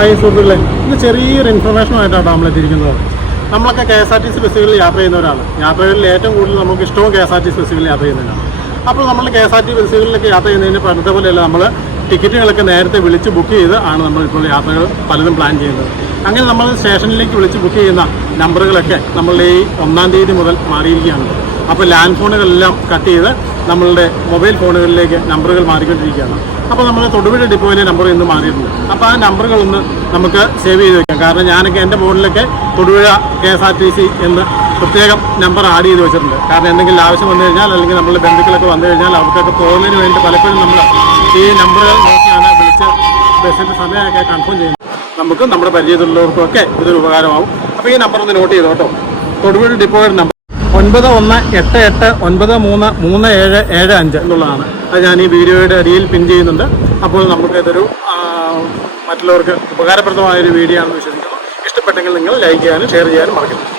Hi സുഹൃത്തുക്കളെ, ഇന്ന് ചെറിയൊരു ഇൻഫർമേഷനുമായിട്ടാണ് നമ്മളെത്തിയിരിക്കുന്നത്. നമ്മളൊക്കെ KSRTC ബസ്സുകളിൽ യാത്ര ചെയ്യുന്നവരാണ്. യാത്രകളിൽ ഏറ്റവും കൂടുതൽ നമുക്ക് ഇഷ്ടവും KSRTC ബസ്സുകളിൽ യാത്ര ചെയ്യുന്നതിനാണ്. അപ്പോൾ നമ്മൾ KSRTC ബസ്സുകളിലേക്ക് യാത്ര ചെയ്യുന്നതിന് പറഞ്ഞ പോലെയല്ല, നമ്മൾ ടിക്കറ്റുകളൊക്കെ നേരത്തെ വിളിച്ച് ബുക്ക് ചെയ്ത് ആണ് നമ്മളിപ്പോൾ യാത്രകൾ പലതും പ്ലാൻ ചെയ്യുന്നത്. അങ്ങനെ നമ്മൾ സ്റ്റേഷനിലേക്ക് വിളിച്ച് ബുക്ക് ചെയ്യുന്ന നമ്പറുകളൊക്കെ നമ്മളുടെ ഈ 1-ാം തീയതി മുതൽ മാറിയിരിക്കുകയാണ്. അപ്പോൾ ലാൻഡ് ഫോണുകളെല്ലാം കട്ട് ചെയ്ത് നമ്മളുടെ മൊബൈൽ ഫോണുകളിലേക്ക് നമ്പറുകൾ മാറിക്കൊണ്ടിരിക്കുകയാണ്. അപ്പോൾ നമ്മൾ തൊടുപുഴ ഡിപ്പോയിലെ നമ്പർ ഇന്ന് മാറിയിട്ടുണ്ട്. അപ്പോൾ ആ നമ്പറുകളൊന്ന് നമുക്ക് സേവ് ചെയ്ത് വെക്കാം. കാരണം ഞാനൊക്കെ എൻ്റെ ഫോണിലൊക്കെ തൊടുപുഴ KSRTC എന്ന് പ്രത്യേകം നമ്പർ ആഡ് ചെയ്ത് വെച്ചിട്ടുണ്ട്. കാരണം എന്തെങ്കിലും ആവശ്യം വന്നു കഴിഞ്ഞാൽ, അല്ലെങ്കിൽ നമ്മളുടെ ബന്ധുക്കളൊക്കെ വന്നു കഴിഞ്ഞാൽ അവർക്കൊക്കെ പോകുന്നതിന് വേണ്ടി പലപ്പോഴും നമ്മൾ ഈ നമ്പറുകൾ നോക്കിയാണ് വിളിച്ച് ബസ്സിൻ്റെ സമയമൊക്കെ കൺഫേം ചെയ്യുന്നത്. നമുക്ക് നമ്മുടെ പരിചയത്തിലുള്ളവർക്കും ഒക്കെ ഇതൊരു ഉപകാരമാവും. അപ്പോൾ ഈ നമ്പർ ഒന്ന് നോട്ട് ചെയ്തോ കേട്ടോ. തൊടുപുഴ ഡിപ്പോയുടെ നമ്പർ 9188933775 എന്നുള്ളതാണ്. അത് ഞാൻ ഈ വീഡിയോയുടെ അടിയിൽ പിൻ ചെയ്യുന്നുണ്ട്. അപ്പോൾ നമുക്ക് ഇതൊരു മറ്റുള്ളവർക്ക് ഉപകാരപ്രദമായൊരു വീഡിയോ ആണെന്ന് വിശ്വസിക്കുന്നു. ഇഷ്ടപ്പെട്ടെങ്കിൽ നിങ്ങൾ ലൈക്ക് ചെയ്യാനും ഷെയർ ചെയ്യാനും മറക്കരുത്.